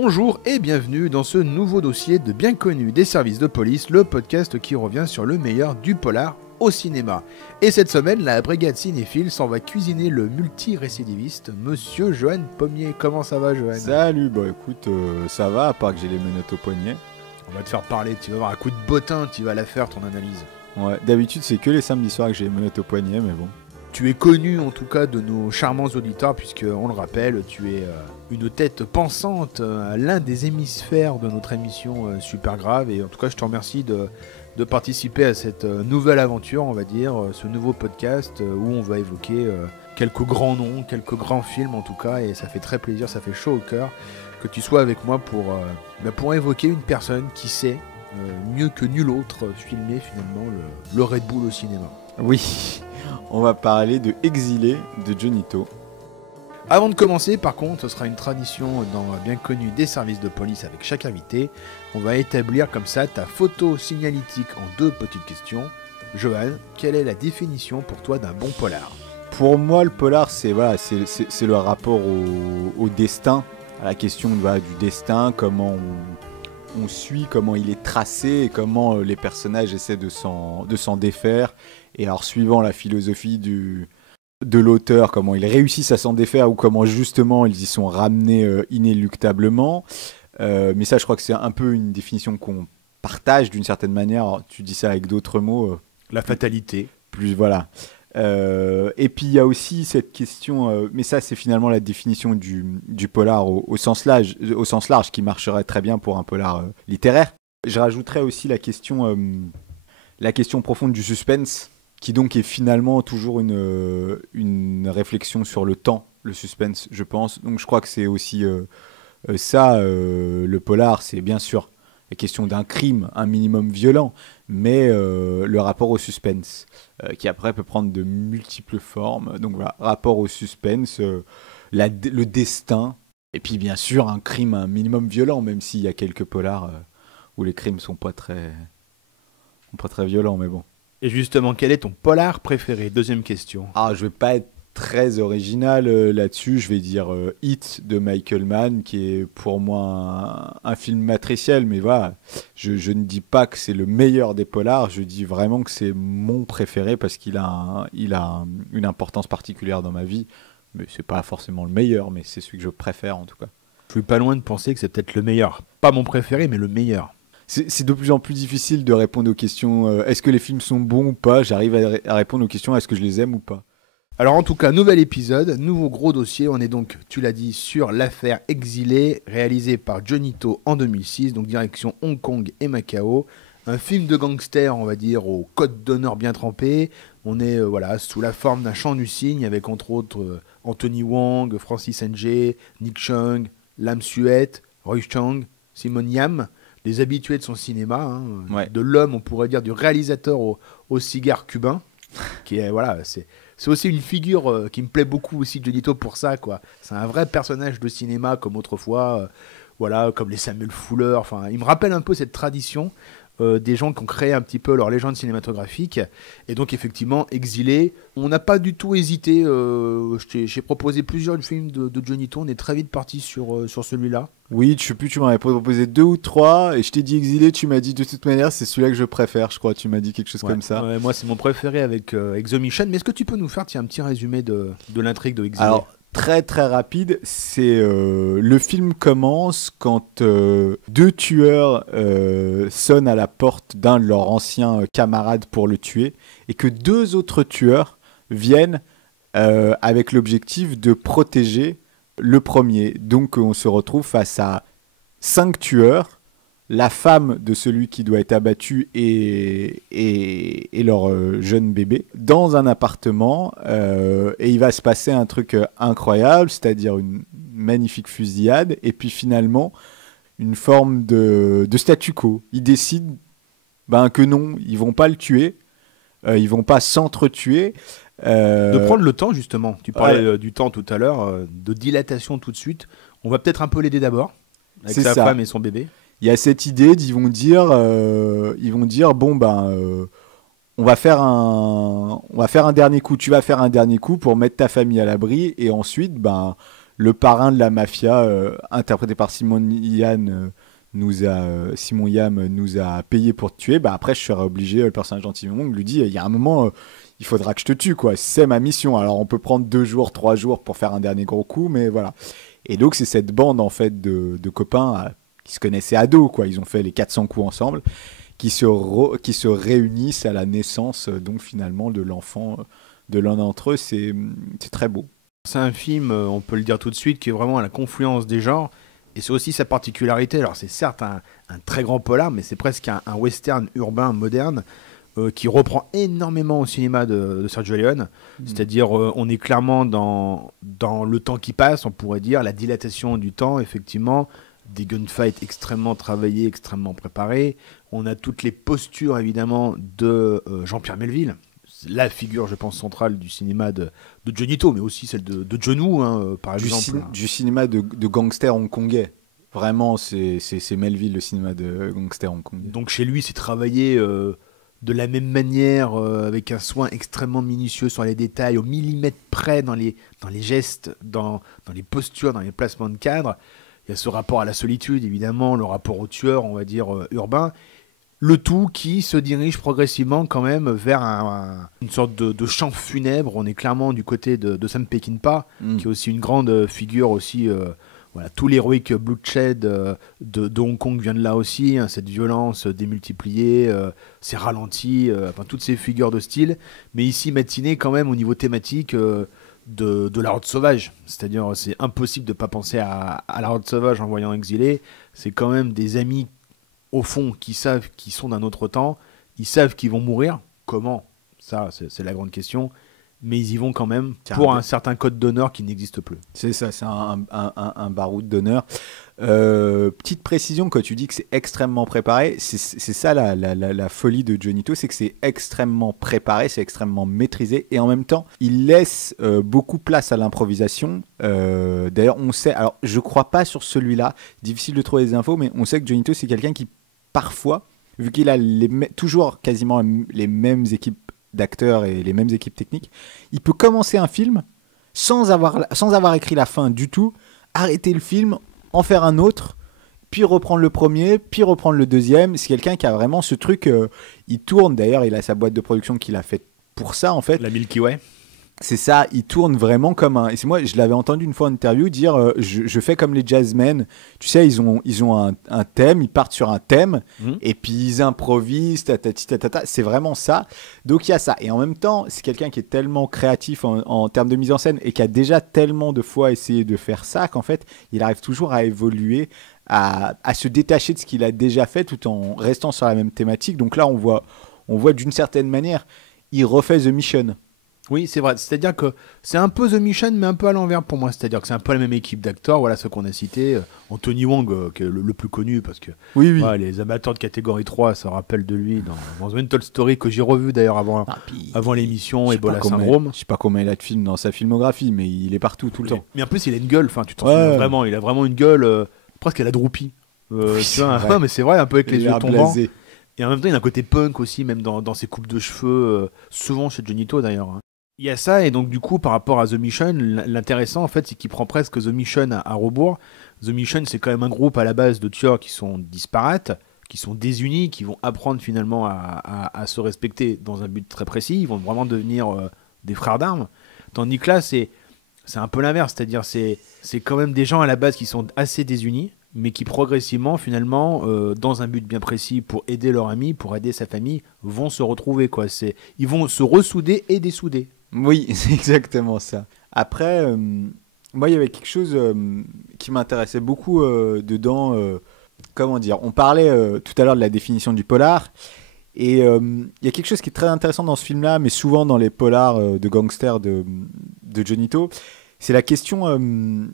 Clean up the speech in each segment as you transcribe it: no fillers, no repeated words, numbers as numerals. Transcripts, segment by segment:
Bonjour et bienvenue dans ce nouveau dossier de Bien connu des services de police, le podcast qui revient sur le meilleur du polar au cinéma. Et cette semaine, la brigade cinéphile s'en va cuisiner le multi-récidiviste, Monsieur Johan Pommier. Comment ça va, Johan ? Salut, bah écoute, ça va, à part que j'ai les menottes au poignet. On va te faire parler, tu vas avoir un coup de bottin, tu vas la faire ton analyse. Ouais, d'habitude c'est que les samedis soirs que j'ai les menottes au poignet, mais bon. Tu es connu en tout cas de nos charmants auditeurs, puisque on le rappelle, tu es une tête pensante à l'un des hémisphères de notre émission Super Grave, et en tout cas je te remercie de participer à cette nouvelle aventure, on va dire, ce nouveau podcast où on va évoquer quelques grands noms, quelques grands films en tout cas, et ça fait très plaisir, ça fait chaud au cœur que tu sois avec moi pour évoquer une personne qui sait mieux que nul autre filmer finalement le Red Bull au cinéma. Oui, on va parler de Exilé de Johnny To. Avant de commencer, par contre, ce sera une tradition dans Bien connu des services de police avec chaque invité. On va établir comme ça ta photo signalétique en 2 petites questions. Johan, quelle est la définition pour toi d'un bon polar ? Pour moi, le polar, c'est le rapport au destin, à la question du destin, comment on suit, comment il est tracé, et comment les personnages essaient de s'en défaire. Et alors, suivant la philosophie de l'auteur, comment ils réussissent à s'en défaire ou comment justement ils y sont ramenés inéluctablement. Mais ça, je crois que c'est un peu une définition qu'on partage d'une certaine manière. Alors, tu dis ça avec d'autres mots. La fatalité. Plus, voilà. Et puis il y a aussi cette question, mais ça c'est finalement la définition du polar au sens large, qui marcherait très bien pour un polar littéraire. Je rajouterais aussi la question profonde du suspense, qui donc est finalement toujours une réflexion sur le temps, le suspense, je pense. Donc je crois que c'est aussi ça, le polar, c'est bien sûr la question d'un crime, un minimum violent, mais le rapport au suspense, qui après peut prendre de multiples formes. Donc voilà, rapport au suspense, le destin, et puis bien sûr un crime, un minimum violent, même s'il y a quelques polars où les crimes sont pas très violents, mais bon. Et justement, quel est ton polar préféré ? Deuxième question. Ah, je vais pas être très original là-dessus, je vais dire Hit de Michael Mann, qui est pour moi un film matriciel, mais voilà, je ne dis pas que c'est le meilleur des polars, je dis vraiment que c'est mon préféré parce qu'il a une importance particulière dans ma vie, mais c'est pas forcément le meilleur, mais c'est celui que je préfère en tout cas. Je suis pas loin de penser que c'est peut-être le meilleur. Pas mon préféré, mais le meilleur. C'est de plus en plus difficile de répondre aux questions est-ce que les films sont bons ou pas. J'arrive à répondre aux questions est-ce que je les aime ou pas. Alors en tout cas, nouvel épisode, nouveau gros dossier. On est donc, tu l'as dit, sur l'affaire Exilé, réalisé par Johnny To en 2006, donc direction Hong Kong et Macao. Un film de gangster, on va dire, au code d'honneur bien trempé. On est sous la forme d'un chant du cygne avec entre autres Anthony Wong, Francis Ng, Nick Chung, Lam Suet, Roy Chang, Simon Yam. Les habitués de son cinéma, ouais. De l'homme, on pourrait dire, du réalisateur au cigare cubain, qui est, c'est aussi une figure qui me plaît beaucoup aussi, Johnny To, pour ça, quoi. C'est un vrai personnage de cinéma, comme autrefois, comme les Samuel Fuller, enfin, il me rappelle un peu cette tradition des gens qui ont créé un petit peu leur légende cinématographique, et donc effectivement, Exilé, on n'a pas du tout hésité, j'ai proposé plusieurs films de Johnny To, on est très vite parti sur celui-là. Oui, je sais plus, tu m'en avais proposé 2 ou 3, et je t'ai dit Exilé, tu m'as dit de toute manière, c'est celui-là que je préfère, je crois, tu m'as dit quelque chose comme ça. Ouais, moi, c'est mon préféré avec The Mission, mais est-ce que tu peux nous faire un petit résumé de l'intrigue de Exilé ? Alors, très très rapide, c'est le film commence quand 2 tueurs sonnent à la porte d'un de leurs anciens camarades pour le tuer, et que 2 autres tueurs viennent avec l'objectif de protéger le premier. Donc on se retrouve face à 5 tueurs, la femme de celui qui doit être abattu et leur jeune bébé, dans un appartement, et il va se passer un truc incroyable, c'est-à-dire une magnifique fusillade, et puis finalement une forme de statu quo. Ils décident que non, ils vont pas le tuer, ils vont pas s'entretuer. De prendre le temps, justement. Tu parlais du temps tout à l'heure, de dilatation tout de suite. On va peut-être un peu l'aider d'abord, avec sa femme et son bébé. Il y a cette idée d'ils vont dire bon on va faire un dernier coup, tu vas faire un dernier coup pour mettre ta famille à l'abri, et ensuite le parrain de la mafia, interprété par Simon Yam, nous a payé pour te tuer. Bah après, je serais obligé, le personnage d'Anthony Wong lui dit, il y a un moment, il faudra que je te tue, quoi. C'est ma mission. Alors on peut prendre 2 jours, 3 jours pour faire un dernier gros coup, mais voilà. Et donc c'est cette bande en fait de copains qui se connaissaient à dos, quoi. Ils ont fait les 400 coups ensemble, qui se réunissent à la naissance donc finalement de l'enfant de l'un d'entre eux. C'est très beau. C'est un film, on peut le dire tout de suite, qui est vraiment à la confluence des genres. Et c'est aussi sa particularité. Alors c'est certes un très grand polar, mais c'est presque un western urbain moderne qui reprend énormément au cinéma de Sergio Leone. C'est-à-dire on est clairement dans le temps qui passe, on pourrait dire, la dilatation du temps, effectivement, des gunfights extrêmement travaillés, extrêmement préparés. On a toutes les postures, évidemment, de Jean-Pierre Melville, la figure, je pense, centrale du cinéma de Johnny To, mais aussi celle de John Woo, par exemple. Du cinéma de gangster hongkongais. Vraiment, c'est Melville, le cinéma de gangster hongkongais. Donc chez lui, c'est travaillé de la même manière, avec un soin extrêmement minutieux sur les détails, au millimètre près dans les gestes, dans les postures, dans les placements de cadre. Il y a ce rapport à la solitude, évidemment, le rapport au tueur, on va dire, urbain. Le tout qui se dirige progressivement quand même vers une sorte de chant funèbre. On est clairement du côté de Sam Peckinpah, qui est aussi une grande figure aussi. Voilà, tout l'héroïque bloodshed de Hong Kong vient de là aussi, hein, cette violence démultipliée, ces ralentis, enfin toutes ces figures de style. Mais ici, matinée quand même au niveau thématique de la Horde Sauvage. C'est-à-dire, c'est impossible de ne pas penser à la Horde Sauvage en voyant Exilé. C'est quand même des amis, au fond, qui savent qu'ils sont d'un autre temps. Ils savent qu'ils vont mourir. Comment ? Ça, c'est la grande question. Mais ils y vont quand même pour un certain code d'honneur qui n'existe plus. C'est ça, c'est un baroud d'honneur. Petite précision, quand tu dis que c'est extrêmement préparé, c'est ça la folie de Johnny To, c'est que c'est extrêmement préparé, c'est extrêmement maîtrisé, et en même temps, il laisse beaucoup place à l'improvisation. D'ailleurs, on sait, alors je crois pas sur celui-là, difficile de trouver des infos, mais on sait que Johnny To, c'est quelqu'un qui, parfois, vu qu'il a toujours quasiment les mêmes équipes d'acteurs et les mêmes équipes techniques, il peut commencer un film sans avoir écrit la fin du tout, arrêter le film, en faire un autre, puis reprendre le premier, puis reprendre le deuxième. C'est quelqu'un qui a vraiment ce truc, il tourne, d'ailleurs il a sa boîte de production qu'il a faite pour ça en fait. La Milky Way. C'est ça, il tourne vraiment comme un... Et c'est moi, je l'avais entendu une fois en interview dire je fais comme les jazzmen. Tu sais, ils ont un thème, ils partent sur un thème, et puis ils improvisent, tatata. C'est vraiment ça. Donc il y a ça. Et en même temps, c'est quelqu'un qui est tellement créatif en termes de mise en scène et qui a déjà tellement de fois essayé de faire ça qu'en fait, il arrive toujours à évoluer, à se détacher de ce qu'il a déjà fait tout en restant sur la même thématique. Donc là, on voit d'une certaine manière, il refait The Mission. Oui, c'est vrai. C'est-à-dire que c'est un peu The Mission, mais un peu à l'envers pour moi. C'est-à-dire que c'est un peu la même équipe d'acteurs. Voilà ceux qu'on a cités. Anthony Wong, qui est le plus connu, parce que oui. Ouais, les amateurs de catégorie 3 se rappellent de lui dans The Untold Story, que j'ai revu d'ailleurs avant l'émission Ebola Syndrome. Je sais pas combien il a de films dans sa filmographie, mais il est partout, tout le temps. Mais en plus, il a une gueule. Enfin, tu t'en souviens vraiment. Il a vraiment une gueule presque à la Droupie. Tu vois, non, mais c'est vrai, un peu avec les yeux tombants. Blasé. Et en même temps, il a un côté punk aussi, même dans ses coupes de cheveux, souvent chez Johnny To d'ailleurs. Il y a ça, et donc du coup, par rapport à The Mission, l'intéressant, en fait, c'est qu'il prend presque The Mission à rebours. The Mission, c'est quand même un groupe à la base de tueurs qui sont disparates, qui sont désunis, qui vont apprendre finalement à se respecter dans un but très précis. Ils vont vraiment devenir des frères d'armes. Tandis que là, c'est un peu l'inverse, c'est-à-dire c'est quand même des gens à la base qui sont assez désunis, mais qui progressivement, finalement, dans un but bien précis, pour aider leur ami, pour aider sa famille, vont se retrouver, quoi. Ils vont se ressouder et dessouder. Oui, c'est exactement ça. Après, moi, il y avait quelque chose qui m'intéressait beaucoup dedans. Comment dire ? On parlait tout à l'heure de la définition du polar. Et il y a quelque chose qui est très intéressant dans ce film-là, mais souvent dans les polars de gangsters de Johnny To. C'est la question...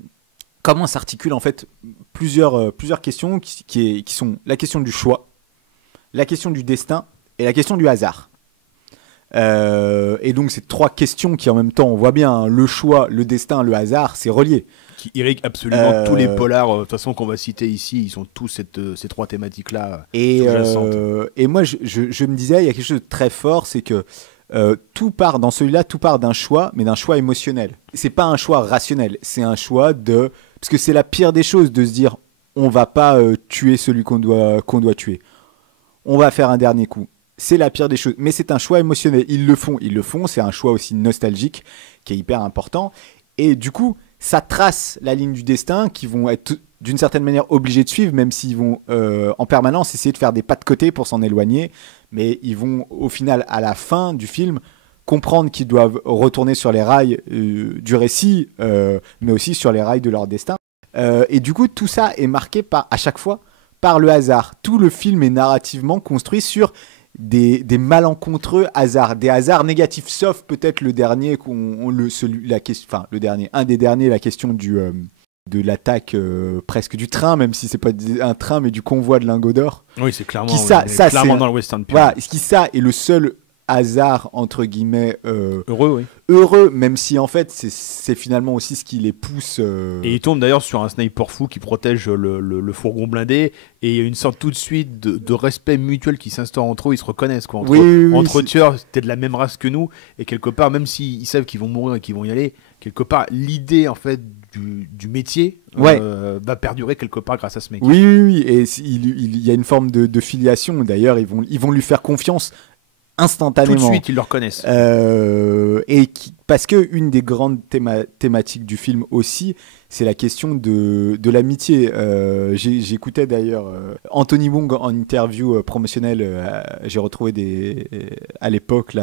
comment s'articulent en fait plusieurs questions qui sont la question du choix, la question du destin et la question du hasard. Et donc ces 3 questions qui en même temps, on voit bien, hein, le choix, le destin, le hasard, c'est relié. Qui irriguent absolument tous les polars, de toute façon qu'on va citer ici, ils sont tous ces 3 thématiques-là. Et moi, je me disais, il y a quelque chose de très fort, c'est que tout part dans celui-là, tout part d'un choix, mais d'un choix émotionnel. C'est pas un choix rationnel, c'est un choix de parce que c'est la pire des choses de se dire on va pas tuer celui qu'on doit tuer. On va faire un dernier coup. C'est la pire des choses, mais c'est un choix émotionnel. Ils le font. C'est un choix aussi nostalgique qui est hyper important. Et du coup, ça trace la ligne du destin qu'ils vont être d'une certaine manière obligés de suivre, même s'ils vont en permanence essayer de faire des pas de côté pour s'en éloigner. Mais ils vont, au final, à la fin du film, comprendre qu'ils doivent retourner sur les rails du récit, mais aussi sur les rails de leur destin. Et du coup, tout ça est marqué à chaque fois par le hasard. Tout le film est narrativement construit sur des malencontreux hasards, des hasards négatifs, sauf peut-être le dernier, un des derniers, la question de l'attaque presque du train, même si c'est pas un train, mais du convoi de lingots d'or. Oui, c'est clairement, clairement dans le western. Voilà, ça est le seul hasard entre guillemets heureux, même si en fait c'est finalement aussi ce qui les pousse et ils tombent d'ailleurs sur un sniper fou qui protège le fourgon blindé, et il y a une sorte tout de suite de respect mutuel qui s'instaure entre eux. Ils se reconnaissent quoi, entre tueurs, t'es de la même race que nous, et quelque part, même s'ils savent qu'ils vont mourir et qu'ils vont y aller, quelque part l'idée en fait du métier va perdurer quelque part grâce à ce mec. Oui, et il y a une forme de filiation. D'ailleurs, ils vont lui faire confiance instantanément. Tout de suite, ils le reconnaissent. Parce que une des grandes thématiques du film aussi, c'est la question de l'amitié. J'écoutais d'ailleurs Anthony Wong en interview promotionnelle. J'ai retrouvé à l'époque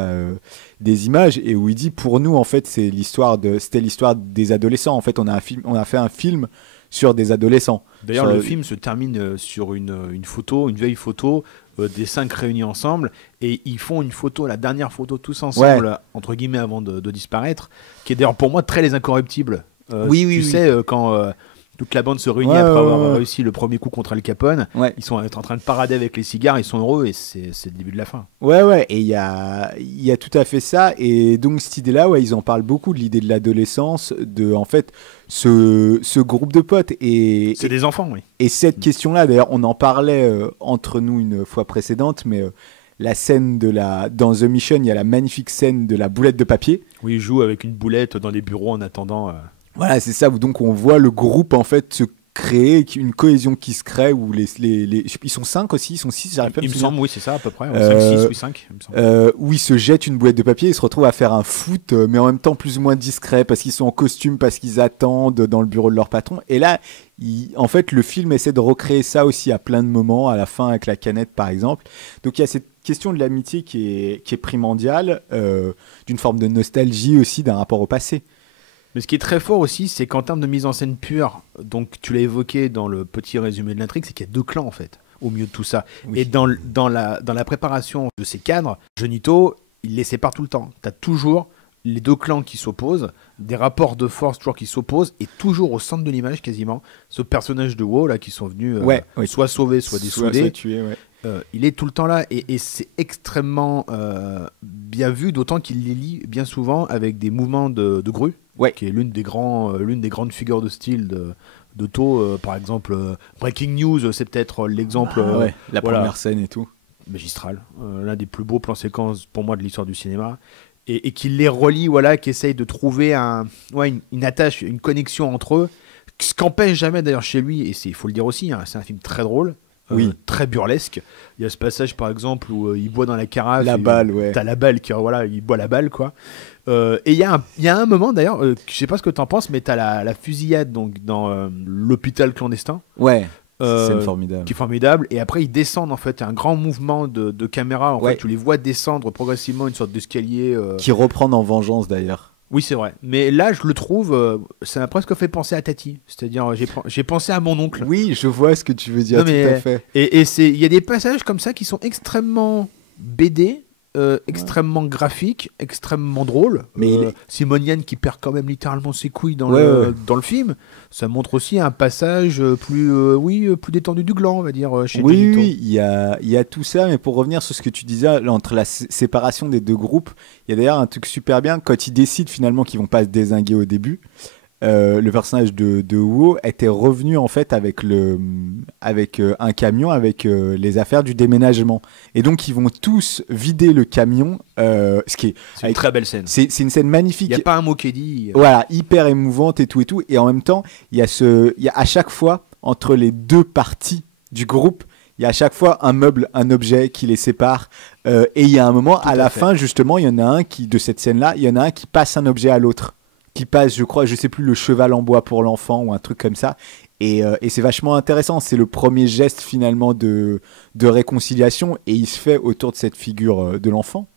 des images, et où il dit, pour nous en fait c'était l'histoire des adolescents. En fait, on a fait un film sur des adolescents. D'ailleurs, le film se termine sur une photo, une vieille photo des 5 réunis ensemble, et ils font une photo, la dernière photo tous ensemble, entre guillemets, avant de disparaître, qui est d'ailleurs pour moi très Les Incorruptibles. Tu sais, quand toute la bande se réunit après avoir réussi le premier coup contre Al Capone, ils sont en train de parader avec les cigares, ils sont heureux, et c'est le début de la fin. Et il y a tout à fait ça. Et donc cette idée-là, ils en parlent beaucoup, de l'idée de l'adolescence, de en fait ce groupe de potes. C'est des enfants, oui. Et cette question-là, d'ailleurs, on en parlait entre nous une fois précédente, mais la scène dans The Mission, il y a la magnifique scène de la boulette de papier. Oui, ils jouent avec une boulette dans les bureaux en attendant. Voilà, c'est ça, où donc on voit le groupe en fait se créer, une cohésion qui se crée, où ils sont 5 aussi, ils sont 6, j'arrive pas à me souvenir. Il me semble, oui, c'est ça à peu près, 5, 6 ou 5. Où ils se jettent une boulette de papier, ils se retrouvent à faire un foot, mais en même temps plus ou moins discret, parce qu'ils sont en costume, parce qu'ils attendent dans le bureau de leur patron. Et là, en fait, le film essaie de recréer ça aussi à plein de moments, à la fin avec la canette par exemple. Donc il y a cette question de l'amitié qui est primordiale, d'une forme de nostalgie aussi, d'un rapport au passé. Mais ce qui est très fort aussi, c'est qu'en termes de mise en scène pure, donc tu l'as évoqué dans le petit résumé de l'intrigue, c'est qu'il y a 2 clans en fait, au milieu de tout ça. Oui. Et dans la préparation de ces cadres, Jonito, il les sépare tout le temps. Tu as toujours les 2 clans qui s'opposent, des rapports de force toujours qui s'opposent, et toujours au centre de l'image quasiment, ce personnage de WoW là, qui sont venus soit sauver, soit dessouder. Soit tuer, il est tout le temps là, et c'est extrêmement bien vu, d'autant qu'il les lie bien souvent avec des mouvements de grue, qui est l'une des grandes figures de style de Tho. Par exemple, Breaking News, c'est peut-être l'exemple. La première scène et tout. Magistral. L'un des plus beaux plans séquences pour moi de l'histoire du cinéma. Et qui les relie, qui essaye de trouver une attache, une connexion entre eux, ce qu'empêche jamais d'ailleurs chez lui, et il faut le dire aussi, c'est un film très drôle. Très burlesque. Il y a ce passage par exemple où il boit dans la carafe. La balle, T'as la balle il boit la balle quoi. Et il y a un moment d'ailleurs, je sais pas ce que t'en penses, mais t'as la fusillade donc dans l'hôpital clandestin. C'est formidable. Qui est formidable. Et après ils descendent en fait, il y a un grand mouvement de caméra. En fait, tu les vois descendre progressivement une sorte d'escalier. Qui reprend en Vengeance d'ailleurs. Oui, c'est vrai. Mais là, je le trouve, ça m'a presque fait penser à Tati. C'est-à-dire, j'ai pensé à mon oncle. Oui, je vois ce que tu veux dire, tout à fait. Et il y a des passages comme ça qui sont extrêmement BD, extrêmement graphiques, extrêmement drôles. Simonian qui perd quand même littéralement ses couilles dans le film. Ça montre aussi un passage plus détendu du gland, on va dire, chez Jonito. Oui, il y a tout ça. Mais pour revenir sur ce que tu disais, entre la séparation des 2 groupes, il y a d'ailleurs un truc super bien, quand ils décident finalement qu'ils vont pas se dézinguer au début. le personnage de Wu était revenu en fait avec un camion avec les affaires du déménagement. Et donc ils vont tous vider le camion, ce qui est une très belle scène. C'est une scène magnifique. Il n'y a pas un mot qui est dit. Voilà, hyper émouvante et tout. Et en même temps, il y a à chaque fois entre les deux parties du groupe, il y a à chaque fois un meuble, un objet qui les sépare. Et il y a un moment, à la fin, justement, il y en a un de cette scène-là, il y en a un qui passe un objet à l'autre. Qui passe, je sais plus, le cheval en bois pour l'enfant ou un truc comme ça. Et c'est vachement intéressant. C'est le premier geste, finalement, de réconciliation. Et il se fait autour de cette figure de l'enfant.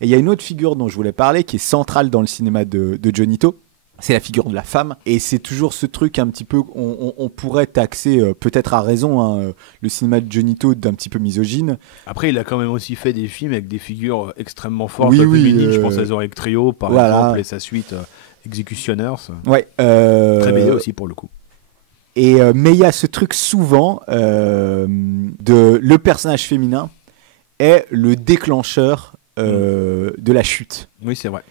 Et il y a une autre figure dont je voulais parler, qui est centrale dans le cinéma de Johnnie To. C'est la figure de la femme, et c'est toujours ce truc un petit peu, on pourrait taxer, peut-être à raison, hein, le cinéma de Johnnie To d'un petit peu misogyne. Après, il a quand même aussi fait des films avec des figures extrêmement fortes, féminines, je pense à Zorek Trio, par exemple, et sa suite Executioners. Ouais. Très BD aussi, pour le coup. Mais il y a ce truc souvent, le personnage féminin est le déclencheur de la chute. Oui, c'est vrai.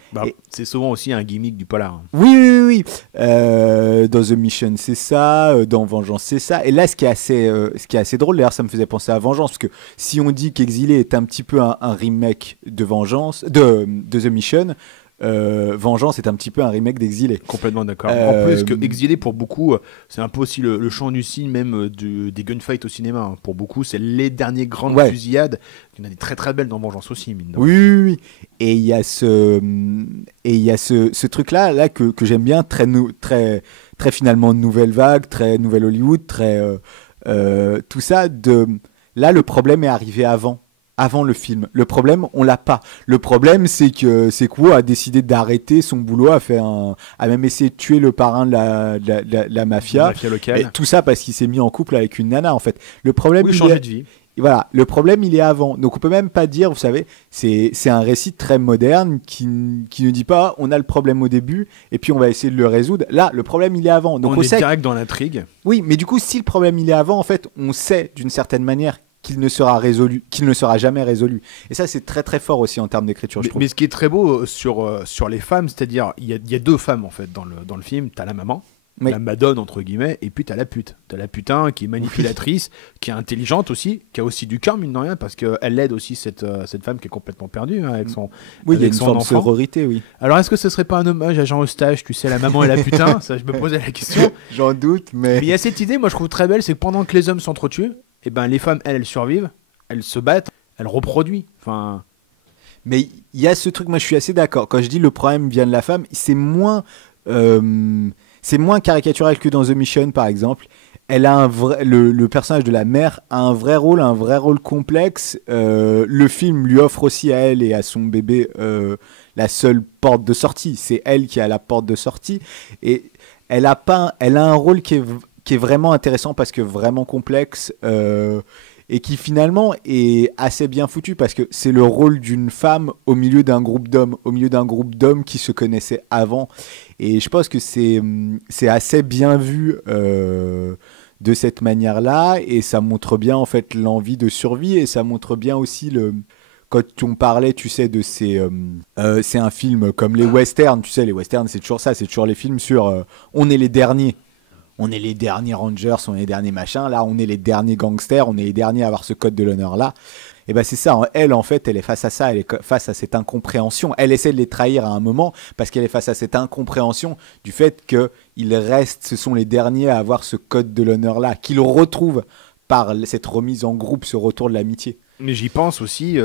C'est souvent aussi un gimmick du polar. Oui. Dans The Mission, c'est ça. Dans Vengeance, c'est ça. Et là, ce qui est assez drôle, d'ailleurs, ça me faisait penser à Vengeance, parce que si on dit qu'Exilé est un petit peu un remake de Vengeance, de The Mission, Vengeance est un petit peu un remake d'Exilé. Complètement d'accord. En plus que Exilé, pour beaucoup, c'est un peu aussi le champ du signe même des gunfights au cinéma. Hein. Pour beaucoup, c'est les dernières grandes fusillades. Il y en a des très très belles dans Vengeance aussi, mine de rien. Oui. Et il y a ce truc-là que j'aime bien, très finalement nouvelle vague, très nouvelle Hollywood, très tout ça. Là, le problème est arrivé avant le film. Le problème, on l'a pas. Le problème, c'est que Wu a décidé d'arrêter son boulot, a même essayé de tuer le parrain de la mafia. La mafia locale. Et tout ça parce qu'il s'est mis en couple avec une nana, en fait. Le problème, changer de vie. Voilà, le problème, il est avant. Donc, on peut même pas dire, vous savez, c'est un récit très moderne qui ne dit pas, on a le problème au début, et puis on va essayer de le résoudre. Là, le problème, il est avant. Donc, on est direct dans l'intrigue. Oui, mais du coup, si le problème, il est avant, en fait, on sait d'une certaine manière qu'il ne sera jamais résolu. Et ça, c'est très très fort aussi en termes d'écriture, je trouve. Mais ce qui est très beau sur les femmes, c'est-à-dire, il y a deux femmes, en fait, dans le film. T'as la maman, la madone, entre guillemets, et puis t'as la pute. T'as la putain qui est manipulatrice, qui est intelligente aussi, qui a aussi du cœur, mine de rien, parce qu'elle aide aussi cette femme qui est complètement perdue, hein, avec son il y a une forme de enfant. sororité, oui. Alors, est-ce que ce serait pas un hommage à Jean Eustache, tu sais, la maman et la putain? Ça, je me posais la question. J'en doute, mais il y a cette idée, moi, je trouve très belle, c'est que pendant que les hommes s'entretuent, et ben les femmes, elles survivent, elles se battent, elles reproduisent. Enfin... Mais il y a ce truc, moi je suis assez d'accord. Quand je dis le problème vient de la femme, c'est moins caricatural que dans The Mission, par exemple. Elle a le personnage de la mère a un vrai rôle complexe. Le film lui offre aussi à elle et à son bébé la seule porte de sortie. C'est elle qui a la porte de sortie. Et elle a un rôle qui est vraiment intéressant parce que vraiment complexe et qui finalement est assez bien foutu parce que c'est le rôle d'une femme au milieu d'un groupe d'hommes qui se connaissaient avant. Et je pense que c'est assez bien vu de cette manière-là et ça montre bien en fait l'envie de survie et ça montre bien aussi quand on parlait, tu sais, de c'est un film comme les westerns, tu sais, les westerns c'est toujours ça, c'est toujours les films sur on est les derniers. On est les derniers Rangers, on est les derniers machins. Là, on est les derniers gangsters, on est les derniers à avoir ce code de l'honneur-là. Et ben c'est ça. Elle, en fait, elle est face à ça. Elle est face à cette incompréhension. Elle essaie de les trahir à un moment parce qu'elle est face à cette incompréhension du fait qu'ils restent, ce sont les derniers à avoir ce code de l'honneur-là, qu'ils retrouvent par cette remise en groupe, ce retour de l'amitié. Mais j'y pense aussi,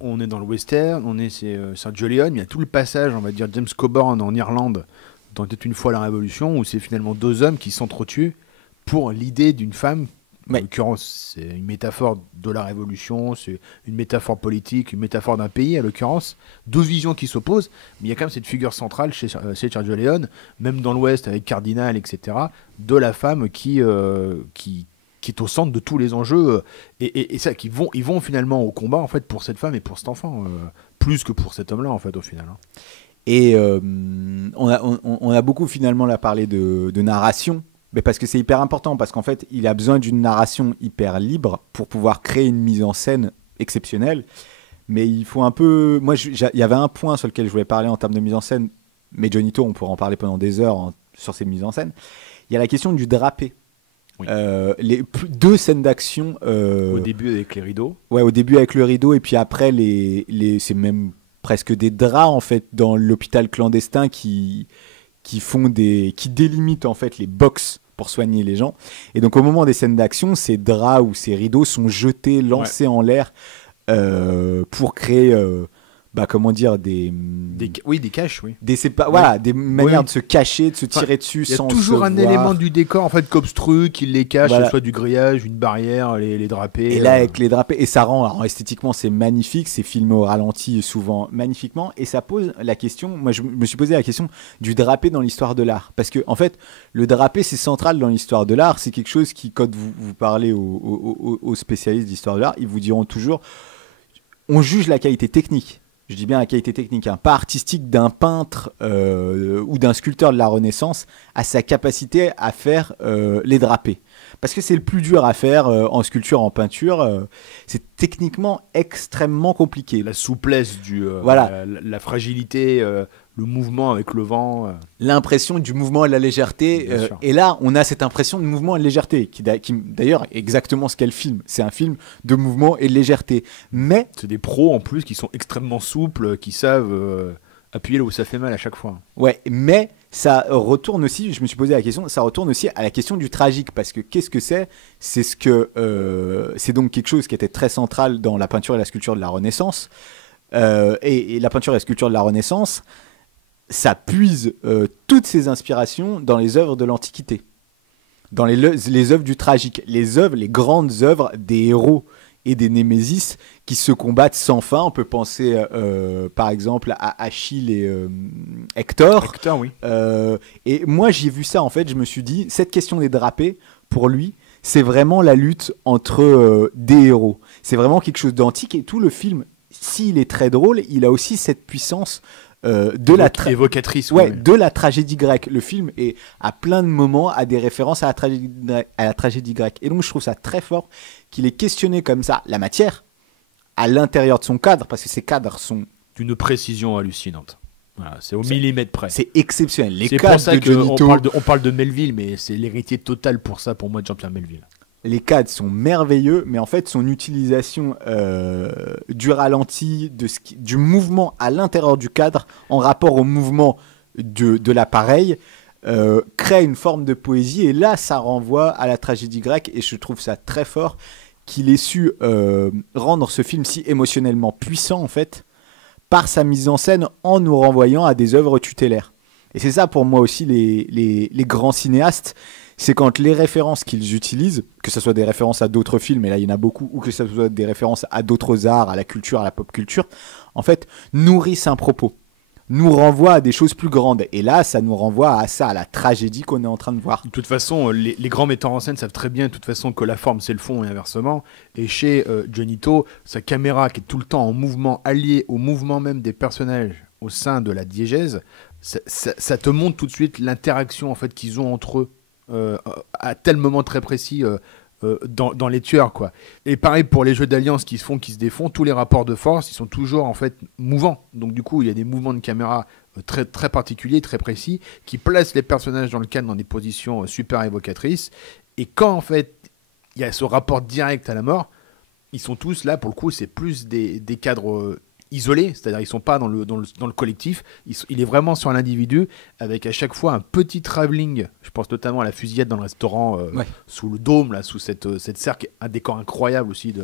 on est dans le western, c'est Sergio Leone, il y a tout le passage, on va dire, James Coburn en Irlande, dans Peut-être une fois la Révolution, où c'est finalement deux hommes qui s'entretuent pour l'idée d'une femme. En l'occurrence, c'est une métaphore de la Révolution, c'est une métaphore politique, une métaphore d'un pays, à l'occurrence. Deux visions qui s'opposent, mais il y a quand même cette figure centrale chez Sergio Leone, même dans l'Ouest avec Cardinal, etc., de la femme qui est au centre de tous les enjeux, et ça, ils vont finalement au combat en fait, pour cette femme et pour cet enfant, plus que pour cet homme-là, en fait, au final. Hein. Et on a beaucoup finalement là parlé de narration, mais parce que c'est hyper important, parce qu'en fait il a besoin d'une narration hyper libre pour pouvoir créer une mise en scène exceptionnelle. Mais il faut un peu... il y avait un point sur lequel je voulais parler en termes de mise en scène, mais Johnnie To, on pourrait en parler pendant des heures, hein. sur ces mises en scène. Il y a la question du drapé. Oui. Deux scènes d'action. Au début avec les rideaux. Ouais, au début avec le rideau, et puis après, c'est même presque des draps, en fait, dans l'hôpital clandestin qui délimitent, en fait, les box pour soigner les gens. Et donc, au moment des scènes d'action, ces draps ou ces rideaux sont jetés, lancés en l'air pour créer... comment dire, des caches, oui. Voilà, des manières de se cacher, de se tirer dessus sans se voir. Il y a toujours un élément du décor, en fait, qu'obstrue, qui les cache, voilà. Soit du grillage, une barrière, les drapés. Et là, avec les drapés, et ça rend, alors, esthétiquement, c'est magnifique, c'est filmé au ralenti souvent magnifiquement, et ça pose la question, moi je me suis posé la question du drapé dans l'histoire de l'art. Parce que, en fait, le drapé, c'est central dans l'histoire de l'art, c'est quelque chose qui, quand vous parlez aux spécialistes d'histoire de l'art, ils vous diront toujours, on juge la qualité technique. Je dis bien la qualité technique, pas artistique d'un peintre ou d'un sculpteur de la Renaissance à sa capacité à faire les drapés. Parce que c'est le plus dur à faire en sculpture, en peinture. C'est techniquement extrêmement compliqué. La souplesse, la fragilité, le mouvement avec le vent. L'impression du mouvement et de la légèreté. Et là, on a cette impression de mouvement et de légèreté, qui d'ailleurs est exactement ce qu'est le film. C'est un film de mouvement et de légèreté. Mais c'est des pros en plus qui sont extrêmement souples, qui savent appuyer là où ça fait mal à chaque fois. Ouais, mais ça retourne aussi, je me suis posé la question, ça retourne aussi à la question du tragique. Parce que qu'est-ce que c'est ? C'est donc quelque chose qui était très central dans la peinture et la sculpture de la Renaissance. Et la peinture et la sculpture de la Renaissance, ça puise toutes ses inspirations dans les œuvres de l'Antiquité, dans les œuvres du tragique, les grandes œuvres des héros et des némésis qui se combattent sans fin. On peut penser par exemple à Achille et Hector. Hector, oui. Et moi j'ai vu ça, en fait, je me suis dit, cette question des drapés, pour lui, c'est vraiment la lutte entre des héros. C'est vraiment quelque chose d'antique, et tout le film, s'il est très drôle, il a aussi cette puissance évocatrice, de la tragédie grecque. Le film est à plein de moments à des références à la tragédie grecque. Et donc je trouve ça très fort qu'il ait questionné comme ça la matière à l'intérieur de son cadre, parce que ces cadres sont d'une précision hallucinante. Voilà, c'est au millimètre près. C'est exceptionnel. C'est pour ça qu'on parle de Melville, mais c'est l'héritier total pour ça, pour moi, de Jean-Pierre Melville. Les cadres sont merveilleux, mais en fait, son utilisation du ralenti, du mouvement à l'intérieur du cadre, en rapport au mouvement de l'appareil, crée une forme de poésie. Et là, ça renvoie à la tragédie grecque, et je trouve ça très fort qu'il ait su rendre ce film si émotionnellement puissant, en fait, par sa mise en scène, en nous renvoyant à des œuvres tutélaires. Et c'est ça, pour moi aussi, les grands cinéastes. C'est quand les références qu'ils utilisent, que ce soit des références à d'autres films, et là il y en a beaucoup, ou que ce soit des références à d'autres arts, à la culture, à la pop culture, en fait, nourrissent un propos, nous renvoient à des choses plus grandes. Et là, ça nous renvoie à ça, à la tragédie qu'on est en train de voir. De toute façon, les grands metteurs en scène savent très bien, de toute façon, que la forme c'est le fond, et inversement. Et chez Johnny To, sa caméra qui est tout le temps en mouvement, alliée au mouvement même des personnages au sein de la diégèse, ça te montre tout de suite l'interaction, en fait, qu'ils ont entre eux. À tel moment très précis dans les tueurs, quoi. Et pareil pour les jeux d'alliance qui se défont, tous les rapports de force, ils sont toujours en fait mouvants. Donc du coup, il y a des mouvements de caméra très, très particuliers, très précis, qui placent les personnages dans le cadre dans des positions super évocatrices. Et quand en fait il y a ce rapport direct à la mort, ils sont tous là, pour le coup, c'est plus des cadres isolés, c'est-à-dire ils sont pas dans le collectif, il est vraiment sur l'individu, avec à chaque fois un petit travelling. Je pense notamment à la fusillade dans le restaurant sous le dôme, là, sous cette serre, un décor incroyable aussi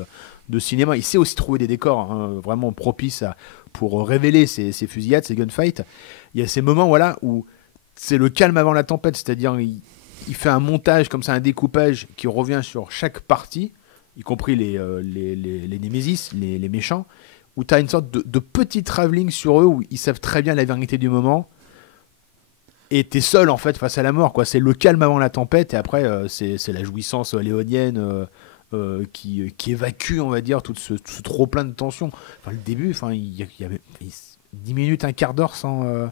de cinéma. Il sait aussi trouver des décors vraiment propices pour révéler ces fusillades, ces gunfights. Il y a ces moments où c'est le calme avant la tempête, c'est-à-dire il fait un montage comme ça, un découpage qui revient sur chaque partie, y compris les némésis, les méchants, où tu as une sorte de petit travelling sur eux, où ils savent très bien la vérité du moment, et tu es seul en fait face à la mort, quoi. C'est le calme avant la tempête, et après c'est la jouissance léonienne qui évacue, on va dire, tout ce trop plein de tension. Enfin, le début, il y avait 10 minutes, un quart d'heure sans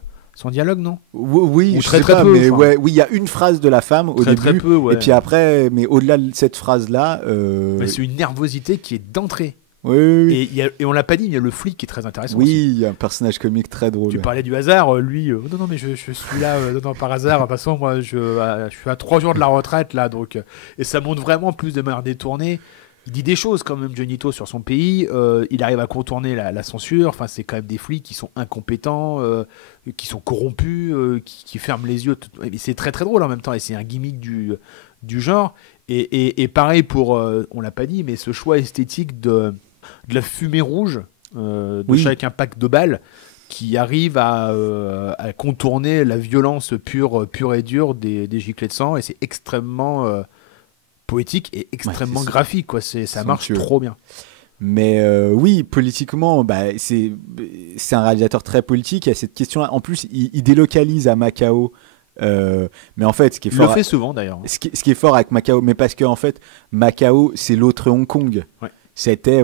dialogue, non ? Oui, très peu. Mais oui, il y a une phrase de la femme au début, très peu, ouais. Et puis après, mais au-delà de cette phrase-là... c'est une nervosité qui est d'entrée. Oui. Et on l'a pas dit, il y a le flic qui est très intéressant. Oui, aussi. il y a un personnage comique très drôle. Tu parlais du hasard, lui, non, mais je suis là, non, par hasard. De toute façon, moi, je suis à 3 jours de la retraite, là, donc. Et ça montre vraiment plus de manière détournée. Il dit des choses quand même, Johnny To, sur son pays. Il arrive à contourner la censure. Enfin, c'est quand même des flics qui sont incompétents, qui sont corrompus, qui ferment les yeux. Et c'est très très drôle en même temps. Et c'est un gimmick du genre. Et pareil pour, on l'a pas dit, mais ce choix esthétique de la fumée rouge de chaque impact de balle qui arrive à contourner la violence pure et dure des giclées de sang. Et c'est extrêmement poétique et extrêmement graphique, quoi. Ça marche trop bien. Mais oui, politiquement, c'est un réalisateur très politique. Il y a cette question-là. En plus, il délocalise à Macao. Mais en fait, ce qui est fort, il le fait souvent d'ailleurs. Ce qui est fort avec Macao, mais parce que en fait, Macao, c'est l'autre Hong Kong. Ouais. C'était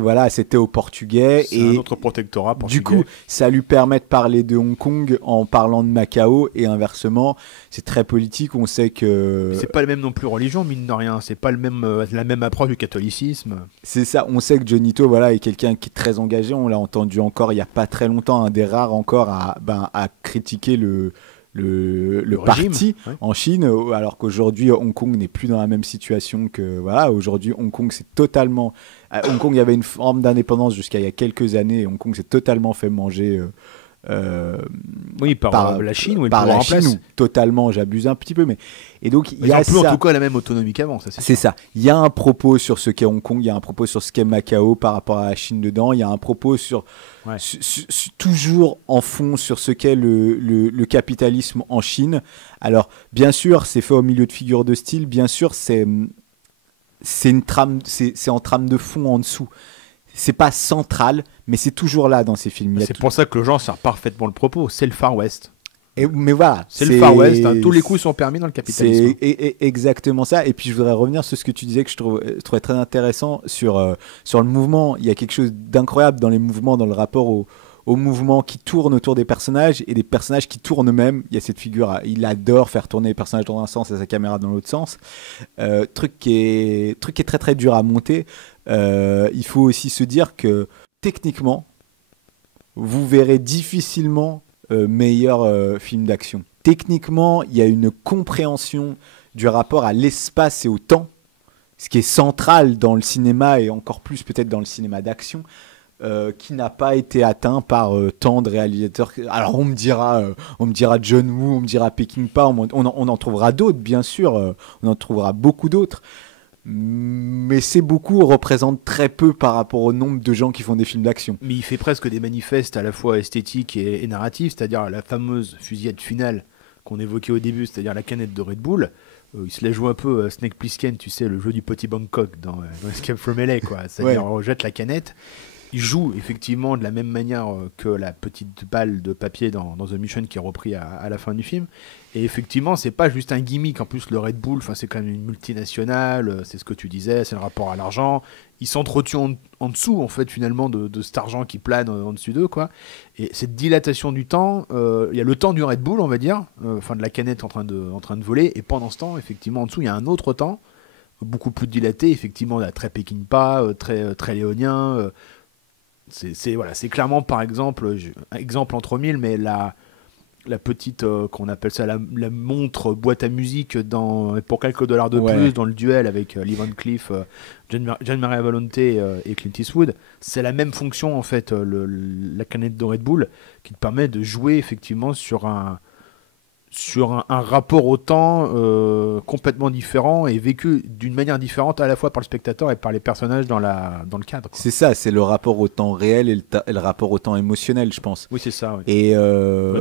au Portugais c'est un autre protectorat portugais. Du coup, ça lui permet de parler de Hong Kong en parlant de Macao et inversement. C'est très politique. On sait que c'est pas la même non plus religion, mine de rien. C'est pas la même approche du catholicisme. C'est ça. On sait que Johnny To, est quelqu'un qui est très engagé. On l'a entendu encore il y a pas très longtemps, un des rares encore à critiquer le parti en Chine, alors qu'aujourd'hui Hong Kong n'est plus dans la même situation que aujourd'hui Hong Kong c'est totalement Hong Kong, il y avait une forme d'indépendance jusqu'à il y a quelques années et Hong Kong s'est totalement fait manger par la Chine ou par la Chine ou totalement, j'abuse un petit peu, mais et donc il y a plus en tout cas la même autonomie qu'avant, ça c'est ça. Il y a un propos sur ce qu'est Hong Kong, il y a un propos sur ce qu'est Macao par rapport à la Chine dedans, il y a un propos sur toujours en fond sur ce qu'est le capitalisme en Chine. Alors bien sûr c'est fait au milieu de figures de style, bien sûr c'est une trame, c'est en trame de fond en dessous. C'est pas central, mais c'est toujours là dans ces films. C'est pour ça que le genre sert parfaitement le propos. C'est le Far West. Mais voilà. C'est le Far West. Tous les coups sont permis dans le capitalisme. C'est exactement ça. Et puis je voudrais revenir sur ce que tu disais que je trouvais très intéressant sur le mouvement. Il y a quelque chose d'incroyable dans les mouvements, dans le rapport au mouvement qui tourne autour des personnages et des personnages qui tournent eux-mêmes. Il y a cette figure, il adore faire tourner les personnages dans un sens et sa caméra dans l'autre sens. Truc qui est très très dur à monter. Il faut aussi se dire que techniquement, vous verrez difficilement meilleur film d'action. Techniquement, il y a une compréhension du rapport à l'espace et au temps, ce qui est central dans le cinéma et encore plus peut-être dans le cinéma d'action. Qui n'a pas été atteint par tant de réalisateurs. Alors on me dira John Woo, on me dira Peckinpah, on en trouvera d'autres bien sûr, on en trouvera beaucoup d'autres, mais ces beaucoup représentent très peu par rapport au nombre de gens qui font des films d'action. Mais il fait presque des manifestes à la fois esthétiques et narratifs, c'est-à-dire la fameuse fusillade finale qu'on évoquait au début, c'est-à-dire la canette de Red Bull. Il se la joue un peu Snake Plissken, tu sais, le jeu du petit Bangkok dans Escape from LA, quoi. C'est-à-dire on jette la canette. Il joue effectivement de la même manière que la petite balle de papier dans The Mission qui est repris à la fin du film. Et effectivement, c'est pas juste un gimmick. En plus, le Red Bull, c'est quand même une multinationale. C'est ce que tu disais, c'est le rapport à l'argent. Ils s'entretuent en dessous, en fait, finalement, de cet argent qui plane en dessus d'eux, quoi. Et cette dilatation du temps, il y a le temps du Red Bull, on va dire, de la canette en train de voler. Et pendant ce temps, effectivement, en dessous, il y a un autre temps, beaucoup plus dilaté, effectivement, très Peckinpah, très léonien. C'est clairement, par exemple, exemple entre mille, mais la petite, qu'on appelle ça la montre boîte à musique pour quelques dollars de plus dans le duel avec Lee Van Cleef, Gian Maria Volonté et Clint Eastwood, c'est la même fonction en fait, la canette de Red Bull qui te permet de jouer effectivement sur un rapport au temps complètement différent et vécu d'une manière différente à la fois par le spectateur et par les personnages dans le cadre, quoi. C'est ça, c'est le rapport au temps réel et le rapport au temps émotionnel, je pense. Oui, c'est ça. Oui. Et